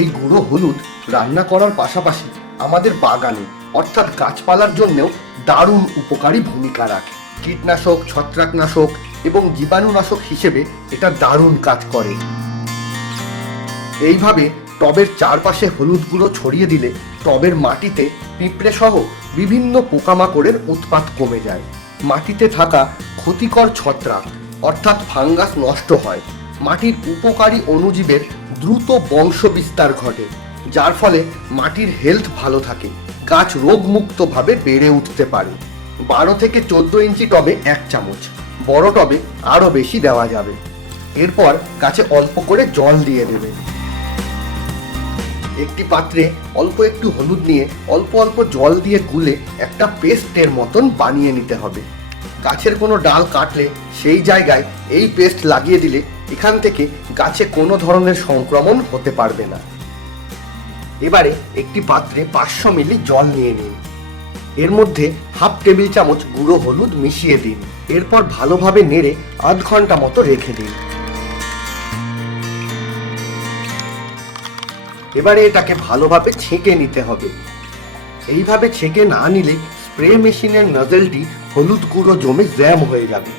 এই গুঁড়ো হলুদ রান্না করার পাশাপাশি আমাদের বাগানে, অর্থাৎ গাছপালার জন্যও দারুণ উপকারী ভূমিকা রাখে। কীটনাশক, ছত্রাকনাশক এবং জীবাণুনাশক হিসেবে এটা দারুণ কাজ করে। এইভাবে টবের চারপাশে হলুদ গুঁড়ো ছড়িয়ে দিলে টবের মাটিতে পিঁপড়ে সহ বিভিন্ন পোকামাকড়ের উৎপাত কমে যায়। মাটিতে থাকা ক্ষতিকর ছত্রাক, অর্থাৎ ফাঙ্গাস, নষ্ট হয়। মাটির উপকারী অণুজীবের দ্রুত বংশ বিস্তার ঘটে, যার ফলে মাটির হেলথ ভালো থাকে, গাছ রোগমুক্তভাবে বেড়ে উঠতে পারে। বারো থেকে চোদ্দ ইঞ্চি টবে এক চামচ, বড় টবে আরও বেশি দেওয়া যাবে। এরপর গাছে অল্প করে জল দিয়ে দেবে। একটি পাত্রে অল্প একটু হলুদ নিয়ে অল্প অল্প জল দিয়ে গুলে একটা পেস্টের মতন বানিয়ে নিতে হবে। গাছের কোনো ডাল কাটলে সেই জায়গায় এই পেস্ট লাগিয়ে দিলে এখান থেকে গাছে কোনো ধরনের সংক্রমণ হতে পারবে না। এবারে একটি পাত্রে পাঁচশো মিলি জল নিয়ে নিন। এর মধ্যে হাফ টেবিল চামচ গুঁড়ো হলুদ মিশিয়ে দিন। এরপর ভালোভাবে নেড়ে আধ ঘণ্টা মতো রেখে দিন। এবারে এটাকে ভালোভাবে ছেঁকে নিতে হবে। এইভাবে ছেঁকে না নিলে স্প্রে মেশিনের নজলটি হলুদ গুঁড়ো জমে জ্যাম হয়ে যাবে।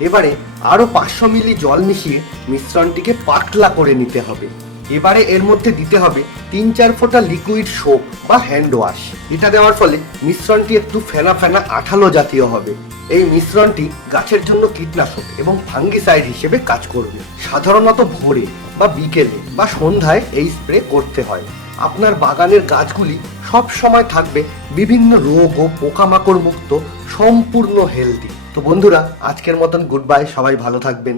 এবারে আরও পাঁচশো মিলি জল মিশিয়ে মিশ্রণটিকে পাতলা করে নিতে হবে। এবারে এর মধ্যে দিতে হবে তিন চার ফোঁটা লিকুইড সোপ বা হ্যান্ড ওয়াশ এটা দেওয়ার ফলে মিশ্রণটি একটু ফেনা ফেনা আঠালো জাতীয় হবে। এই মিশ্রণটি গাছের জন্য কীটনাশক এবং ফাঙ্গিসাইড হিসেবে কাজ করবে। সাধারণত ভোরে বা বিকেলে বা সন্ধ্যায় এই স্প্রে করতে হয়। আপনার বাগানের গাছগুলি সব সময় থাকবে বিভিন্ন রোগ ও পোকামাকড় মুক্ত, সম্পূর্ণ হেলদি তো বন্ধুরা, আজকের মতন গুড বাই সবাই ভালো থাকবেন।